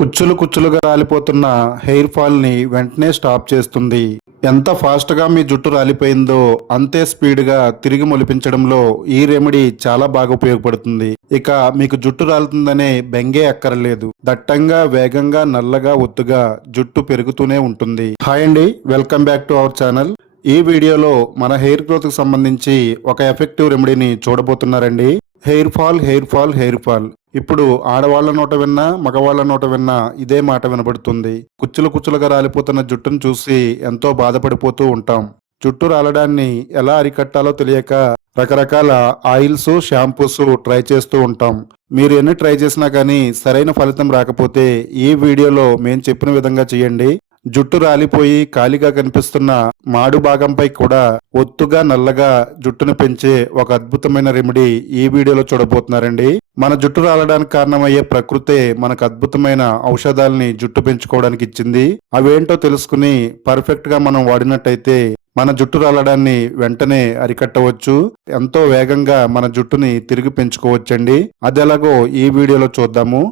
కుచ్చులు కుచ్చులుగా రాలిపోతున్న hair fall ని వెంటనే స్టాప్ చేస్తుంది. ఎంత ఫాస్ట్ గా మీ జుట్టు రాలిపోయిందో అంతే స్పీడ్ గా తిరిగి మొలిపించడంలో ఈ రెమెడీ చాలా బాగా ఉపయోగపడుతుంది. ఇక మీకు జుట్టు రాలుతుందనే బెంగే అక్కర్లేదు. దట్టంగా, వేగంగా, నల్లగా, ఒత్తుగా జుట్టు పెరుగుతూనే ఉంటుంది. హాయ్ అండి, welcome back to our channel. ఈ వీడియోలో మన హెయిర్ గ్రోత్ కు సంబంధించి ఒక ఎఫెక్టివ్ రెమెడీని చూడబోతున్నారండి. Hair fall. ఇప్పుడు ఆడవాళ్ల నోట విన్నా, మగవాళ్ల నోట విన్నా ఇదే మాట వినబడుతుంది. కుచ్చులుగా రాలిపోతున్న జుట్టును చూసి ఎంతో బాధపడిపోతూ ఉంటాం. జుట్టు రాలడాన్ని ఎలా అరికట్టాలో తెలియక రకరకాల ఆయిల్స్, షాంపూస్ ట్రై చేస్తూ ఉంటాం. మీరు ఎన్ని ట్రై చేసినా కానీ సరైన ఫలితం రాకపోతే ఈ వీడియోలో మేము చెప్పిన విధంగా చేయండి. జుట్టు రాలిపోయి ఖాళీగా కనిపిస్తున్న మాడు భాగంపై కూడా ఒత్తుగా, నల్లగా జుట్టును పెంచే ఒక అద్భుతమైన రెమెడీ ఈ వీడియోలో చూడబోతున్నారండి. మన జుట్టు రాలడానికి కారణమయ్యే ప్రకృతే మనకు అద్భుతమైన ఔషధాలని జుట్టు పెంచుకోవడానికి ఇచ్చింది. అవేంటో తెలుసుకుని పర్ఫెక్ట్ గా మనం వాడినట్టయితే మన జుట్టు రాలడాన్ని వెంటనే అరికట్టవచ్చు. ఎంతో వేగంగా మన జుట్టుని తిరిగి పెంచుకోవచ్చండి. అది ఎలాగో ఈ వీడియోలో చూద్దాము.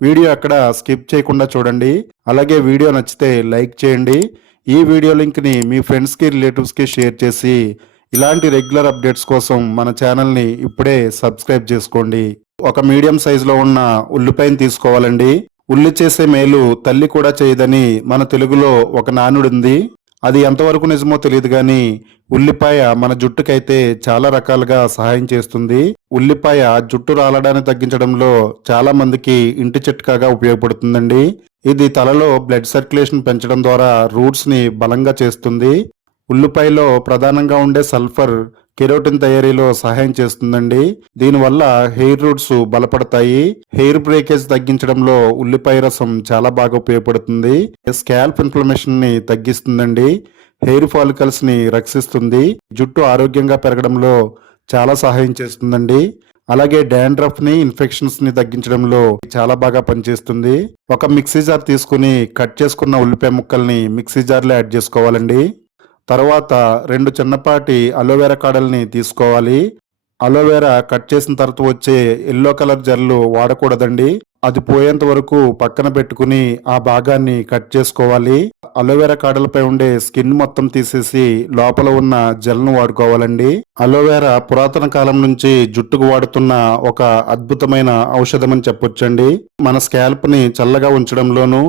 వీడియో అక్కడ స్కిప్ చేయకుండా చూడండి. అలాగే వీడియో నచ్చితే లైక్ చేయండి. ఈ వీడియో లింక్ని మీ ఫ్రెండ్స్కి, రిలేటివ్స్కి షేర్ చేసి ఇలాంటి రెగ్యులర్ అప్డేట్స్ కోసం మన ఛానల్ని ఇప్పుడే సబ్స్క్రైబ్ చేసుకోండి. ఒక మీడియం సైజులో ఉన్న ఉల్లిపాయను తీసుకోవాలండి. ఉల్లి చేసే మేలు తల్లి కూడా చేయదని మన తెలుగులో ఒక నానుడు ఉంది. అది ఎంతవరకు నిజమో తెలియదు కానీ ఉల్లిపాయ మన జుట్టుకైతే చాలా రకాలుగా సహాయం చేస్తుంది. ఉల్లిపాయ జుట్టు రాలడాన్ని తగ్గించడంలో చాలా మందికి ఇంటి చిట్కాగా ఉపయోగపడుతుందండి. ఇది తలలో బ్లడ్ సర్క్యులేషన్ పెంచడం ద్వారా రూట్స్ ని బలంగా చేస్తుంది. ఉల్లిపాయలో ప్రధానంగా ఉండే సల్ఫర్ కెరోటిన్ తయారీలో సహాయం చేస్తుందండి. దీనివల్ల హెయిర్ రూట్స్ బలపడతాయి. హెయిర్ బ్రేకేజ్ తగ్గించడంలో ఉల్లిపాయ రసం చాలా బాగా ఉపయోగపడుతుంది. స్కాల్ప్ ఇన్ఫ్లమేషన్ ని తగ్గిస్తుందండి. హెయిర్ ఫాలికల్స్ ని రక్షిస్తుంది. జుట్టు ఆరోగ్యంగా పెరగడంలో చాలా సహాయం చేస్తుందండి. అలాగే డాండ్రఫ్ ని, ఇన్ఫెక్షన్స్ ని తగ్గించడంలో చాలా బాగా పనిచేస్తుంది. ఒక మిక్సీ జార్ తీసుకుని కట్ చేసుకున్న ఉల్లిపాయ ముక్కల్ని మిక్సీ జార్లో యాడ్ చేసుకోవాలండి. తర్వాత 2 చిన్నపాటి అలోవెరా కాడల్ని తీసుకోవాలి. అలోవెరా కట్ చేసిన తర్వాత వచ్చే ఎల్లో కలర్ జెల్ వాడకూడదండి. అది పోయేంత వరకు పక్కన పెట్టుకుని ఆ భాగాన్ని కట్ చేసుకోవాలి. అలోవెరా కాడలపై ఉండే స్కిన్ మొత్తం తీసేసి లోపల ఉన్న జెల్ను వాడుకోవాలండి. అలోవెరా పురాతన కాలం నుంచి జుట్టుకు వాడుతున్న ఒక అద్భుతమైన ఔషధం అని చెప్పొచ్చండి. మన స్కాల్ప్ ని చల్లగా ఉంచడంలోనూ,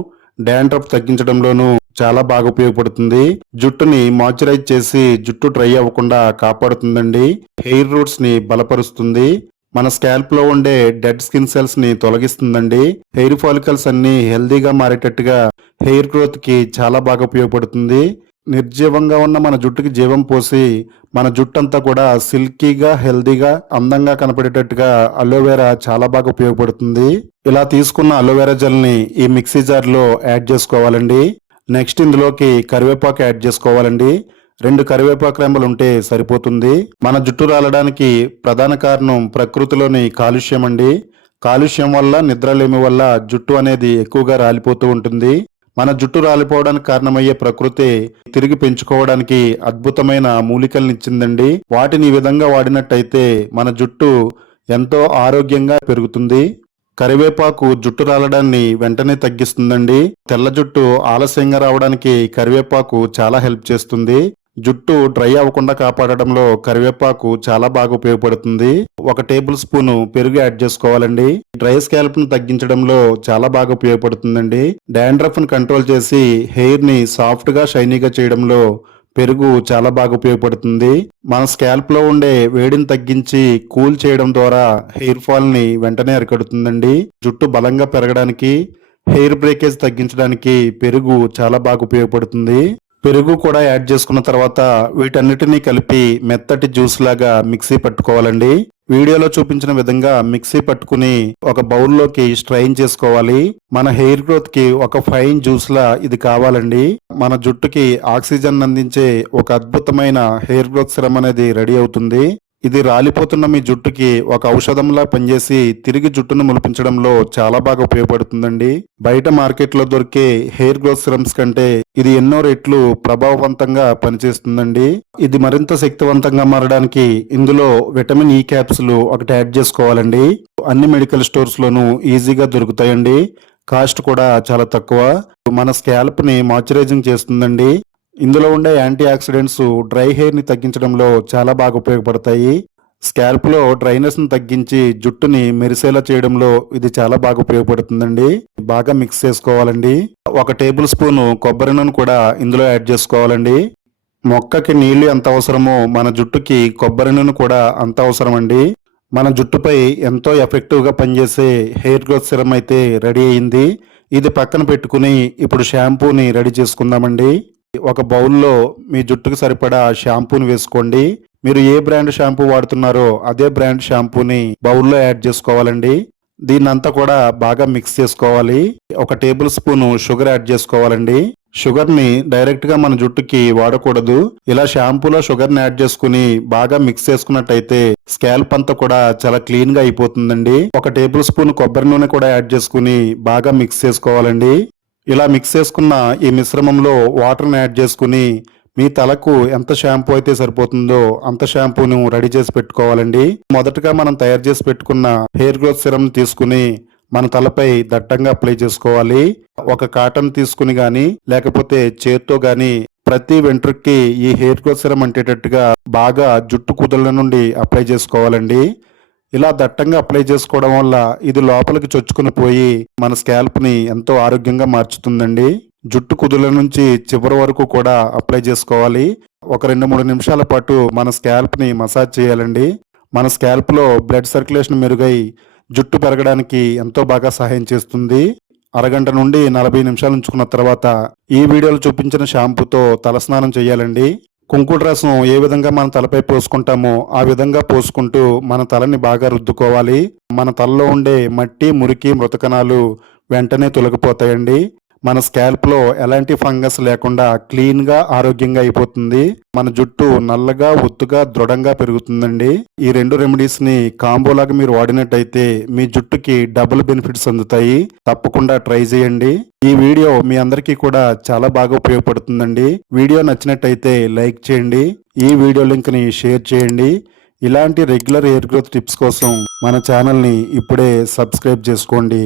డాండ్రఫ్ తగ్గించడంలోనూ చాలా బాగా ఉపయోగపడుతుంది. జుట్టుని మాయిశ్చరైజ్ చేసి జుట్టు డ్రై అవ్వకుండా కాపాడుతుందండి. హెయిర్ రూట్స్ ని బలపరుస్తుంది. మన స్కాల్ప్ లో ఉండే డెడ్ స్కిన్ సెల్స్ ని తొలగిస్తుందండి. హెయిర్ ఫాలికల్స్ అన్ని హెల్దీగా మారేటట్టుగా హెయిర్ గ్రోత్ కి చాలా బాగా ఉపయోగపడుతుంది. నిర్జీవంగా ఉన్న మన జుట్టుకి జీవం పోసి మన జుట్టు అంతా కూడా సిల్కీగా, హెల్దీగా, అందంగా కనపడేటట్టుగా అలోవెరా చాలా బాగా ఉపయోగపడుతుంది. ఇలా తీసుకున్న అలోవెరా జెల్ ని ఈ మిక్సీ జార్ లో యాడ్ చేసుకోవాలండి. నెక్స్ట్ ఇందులోకి కరివేపాకు యాడ్ చేసుకోవాలండి. 2 కరివేపాకు రెమ్మలు ఉంటే సరిపోతుంది. మన జుట్టు రాలడానికి ప్రధాన కారణం ప్రకృతిలోని కాలుష్యం అండి. కాలుష్యం వల్ల, నిద్రలేమి వల్ల జుట్టు అనేది ఎక్కువగా రాలిపోతూ ఉంటుంది. మన జుట్టు రాలిపోవడానికి కారణమయ్యే ప్రకృతి తిరిగి పెంచుకోవడానికి అద్భుతమైన మూలికల్ని ఇచ్చిందండి. వాటిని ఈ విధంగా వాడినట్టయితే మన జుట్టు ఎంతో ఆరోగ్యంగా పెరుగుతుంది. కరివేపాకు జుట్టు రాలడాన్ని వెంటనే తగ్గిస్తుందండి. తెల్ల జుట్టు ఆలస్యంగా రావడానికి కరివేపాకు చాలా హెల్ప్ చేస్తుంది. జుట్టు డ్రై అవ్వకుండా కాపాడడంలో కరివేపాకు చాలా బాగా ఉపయోగపడుతుంది. 1 టేబుల్ స్పూన్ పెరుగు యాడ్ చేసుకోవాలండి. డ్రై స్కాల్ప్ ను తగ్గించడంలో చాలా బాగా ఉపయోగపడుతుందండి. డాండ్రఫ్ ను కంట్రోల్ చేసి హెయిర్ ని సాఫ్ట్ గా, షైనీగా చేయడంలో పెరుగు చాలా బాగా ఉపయోగపడుతుంది. మన స్కాల్ప్ లో ఉండే వేడిని తగ్గించి కూల్ చేయడం ద్వారా హెయిర్ ఫాల్ ని వెంటనే అరికడుతుందండి. జుట్టు బలంగా పెరగడానికి, హెయిర్ బ్రేకేజ్ తగ్గించడానికి పెరుగు చాలా బాగా ఉపయోగపడుతుంది. పెరుగు కూడా యాడ్ చేసుకున్న తర్వాత వీటన్నిటినీ కలిపి మెత్తటి జ్యూస్ లాగా మిక్సీ పట్టుకోవాలండి. వీడియోలో చూపించిన విధంగా మిక్సీ పట్టుకుని ఒక బౌల్లోకి స్ట్రైన్ చేసుకోవాలి. మన హెయిర్ గ్రోత్ కి ఒక ఫైన్ జ్యూస్ లా ఇది కావాలండి. మన జుట్టుకి ఆక్సిజన్ అందించే ఒక అద్భుతమైన హెయిర్ గ్రోత్ సిరమ్ అనేది రెడీ అవుతుంది. ఇది రాలిపోతున్న మీ జుట్టుకి ఒక ఔషధంలా పనిచేసి తిరిగి జుట్టును మొలిపించడంలో చాలా బాగా ఉపయోగపడుతుందండి. బయట మార్కెట్లో దొరికే హెయిర్ గ్రోత్ సిరమ్స్ కంటే ఇది ఎన్నో రెట్లు ప్రభావవంతంగా పనిచేస్తుందండి. ఇది మరింత శక్తివంతంగా మారడానికి ఇందులో విటమిన్ ఈ క్యాప్సులు ఒకటి యాడ్ చేసుకోవాలండి. అన్ని మెడికల్ స్టోర్స్ లోనూ ఈజీగా దొరుకుతాయండి. కాస్ట్ కూడా చాలా తక్కువ. మన స్కాల్ప్ని మాయిశ్చరైజింగ్ చేస్తుందండి. ఇందులో ఉండే యాంటీ ఆక్సిడెంట్స్ డ్రై హెయిర్ని తగ్గించడంలో చాలా బాగా ఉపయోగపడతాయి. స్కాల్ప్లో డ్రైనెస్ని తగ్గించి జుట్టుని మెరిసేలా చేయడంలో ఇది చాలా బాగా ఉపయోగపడుతుందండి. బాగా మిక్స్ చేసుకోవాలండి. 1 టేబుల్ స్పూన్ కొబ్బరి నూనె కూడా ఇందులో యాడ్ చేసుకోవాలండి. మొక్కకి నీళ్లు ఎంత అవసరమో మన జుట్టుకి కొబ్బరి నూనె కూడా అంత అవసరం అండి. మన జుట్టుపై ఎంతో ఎఫెక్టివ్గా పనిచేసే హెయిర్ గ్రోత్ సిరం అయితే రెడీ అయింది. ఇది పక్కన పెట్టుకుని ఇప్పుడు షాంపూని రెడీ చేసుకుందామండి. ఒక బౌల్లో మీ జుట్టుకు సరిపడా షాంపూని వేసుకోండి. మీరు ఏ బ్రాండ్ షాంపూ వాడుతున్నారో అదే బ్రాండ్ షాంపూని బౌల్లో యాడ్ చేసుకోవాలండి. దీన్నంతా కూడా బాగా మిక్స్ చేసుకోవాలి. 1 టేబుల్ స్పూన్ షుగర్ యాడ్ చేసుకోవాలండి. షుగర్ని డైరెక్ట్గా మన జుట్టుకి వాడకూడదు. ఇలా షాంపూలో షుగర్ని యాడ్ చేసుకుని బాగా మిక్స్ చేసుకున్నట్టయితే స్కాల్ప్ అంతా కూడా చాలా క్లీన్గా అయిపోతుందండి. 1 టేబుల్ స్పూన్ కొబ్బరి నూనె కూడా యాడ్ చేసుకుని బాగా మిక్స్ చేసుకోవాలండి. ఇలా మిక్స్ చేసుకున్న ఈ మిశ్రమంలో వాటర్ని యాడ్ చేసుకుని మీ తలకు ఎంత షాంపూ అయితే సరిపోతుందో అంత షాంపూను రెడీ చేసి పెట్టుకోవాలండి. మొదటగా మనం తయారు చేసి పెట్టుకున్న హెయిర్ గ్రోత్ సిరం తీసుకుని మన తలపై దట్టంగా అప్లై చేసుకోవాలి. ఒక కాటన్ తీసుకుని గాని లేకపోతే చేత్తో గాని ప్రతి వెంట్రుక్కి ఈ హెయిర్ గ్రోత్ సిరం అంటేటట్టుగా బాగా జుట్టు కుదుళ్ళ నుండి అప్లై చేసుకోవాలండి. ఇలా దట్టంగా అప్లై చేసుకోవడం వల్ల ఇది లోపలికి చొచ్చుకుని పోయి మన స్కాల్ప్ని ఎంతో ఆరోగ్యంగా మార్చుతుందండి. జుట్టు కుదుళ్ళ నుంచి చివరి వరకు కూడా అప్లై చేసుకోవాలి. ఒక 2-3 నిమిషాల పాటు మన స్కాల్ప్ని మసాజ్ చేయాలండి. మన స్కాల్ప్లో బ్లడ్ సర్క్యులేషన్ మెరుగై జుట్టు పెరగడానికి ఎంతో బాగా సహాయం చేస్తుంది. అరగంట నుండి 40 నిమిషాలు ఉంచుకున్న తర్వాత ఈ వీడియోలో చూపించిన షాంపూతో తలస్నానం చేయాలండి. కుంకుడు రసం ఏ విధంగా మన తలపై పోసుకుంటామో ఆ విధంగా పోసుకుంటూ మన తలని బాగా రుద్దుకోవాలి. మన తలలో ఉండే మట్టి, మురికి, మృతకణాలు వెంటనే తొలగిపోతాయండి. మన స్కాల్ప్లో ఎలాంటి ఫంగస్ లేకుండా క్లీన్గా ఆరోగ్యంగా అయిపోతుంది. మన జుట్టు నల్లగా, ఒత్తుగా, దృఢంగా పెరుగుతుందండి. ఈ 2 రెమెడీస్ని కాంబోలాగా మీరు వాడినట్టయితే మీ జుట్టుకి డబుల్ బెనిఫిట్స్ అందుతాయి. తప్పకుండా ట్రై చేయండి. ఈ వీడియో మీ అందరికీ కూడా చాలా బాగా ఉపయోగపడుతుందండి. వీడియో నచ్చినట్టయితే లైక్ చేయండి. ఈ వీడియో లింక్ని షేర్ చేయండి. ఇలాంటి రెగ్యులర్ హెయిర్ గ్రోత్ టిప్స్ కోసం మన ఛానల్ని ఇప్పుడే సబ్స్క్రైబ్ చేసుకోండి.